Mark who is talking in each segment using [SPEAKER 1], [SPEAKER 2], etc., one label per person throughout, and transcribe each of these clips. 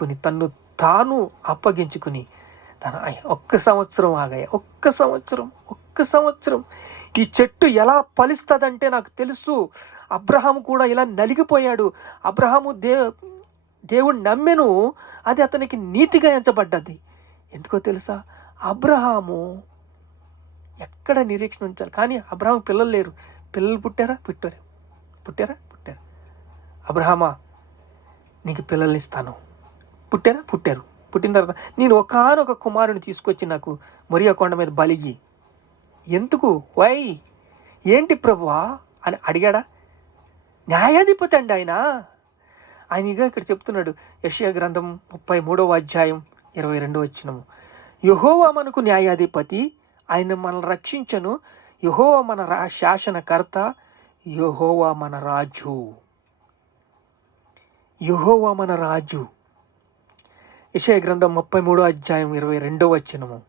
[SPEAKER 1] కొని తన్ను తాను అప్పగించుకుని తన ఒక్క సంవత్సరం ఆగాయ ఒక్క సంవత్సరం ఒక్క సంవత్సరం. ఈ చెట్టు ఎలా ఫలిస్తుందంటే నాకు తెలుసు. అబ్రహాం కూడా ఇలా నలిగిపోయాడు. అబ్రహాము దే దేవుడు నమ్మెను అది అతనికి నీతిగా ఎంచబడ్డది. ఎందుకో తెలుసా? అబ్రహాము ఎక్కడ నిరీక్షణ ఉంచాలి? కానీ అబ్రహాం పిల్లలు లేరు. పిల్లలు పుట్టారా? పుట్టారు పుట్టారా? పుట్టారు. అబ్రహామా నీకు పిల్లల్ని ఇస్తాను. పుట్టారా? పుట్టారు. పుట్టిన తర్వాత నేను ఒకనొక కుమారుని తీసుకొచ్చి నాకు మరియా కొండ మీద బలిగి ఎందుకు? వై? ఏంటి ప్రభువా? అని అడిగాడా. న్యాయాధిపతి అండి ఆయన. ఆయనగా ఇక్కడ చెప్తున్నాడు. యషయా గ్రంథం ముప్పై మూడవ అధ్యాయం ఇరవై రెండవ వచ్చినము యహోవా మనకు న్యాయాధిపతి ఆయన మనల్ని రక్షించను. యహోవా మన రా శాసనకర్త యహోవా మన రాజు. యహోవా మన రాజు. ఇషయ గ్రంథం ముప్పై మూడో అధ్యాయం ఇరవై రెండో వచ్చినము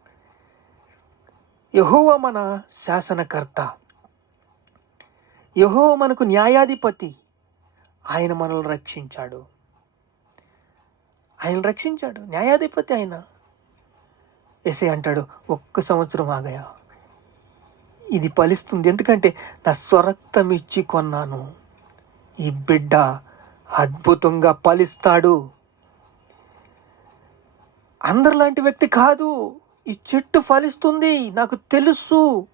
[SPEAKER 1] యహోవ మన శాసనకర్త. యహోవా మనకు న్యాయాధిపతి. ఆయన మనల్ని రక్షించాడు. ఆయన రక్షించాడు. న్యాయాధిపతి ఆయన. ఎసే అంటాడు ఒక్క సంవత్సరం ఆగయా. ఇది ఫలిస్తుంది. ఎందుకంటే నా స్వరక్తం ఇచ్చి కొన్నాను. ఈ బిడ్డ అద్భుతంగా ఫలిస్తాడు. అందరిలాంటి వ్యక్తి కాదు. ఈ చెట్టు ఫలిస్తుంది నాకు తెలుసు.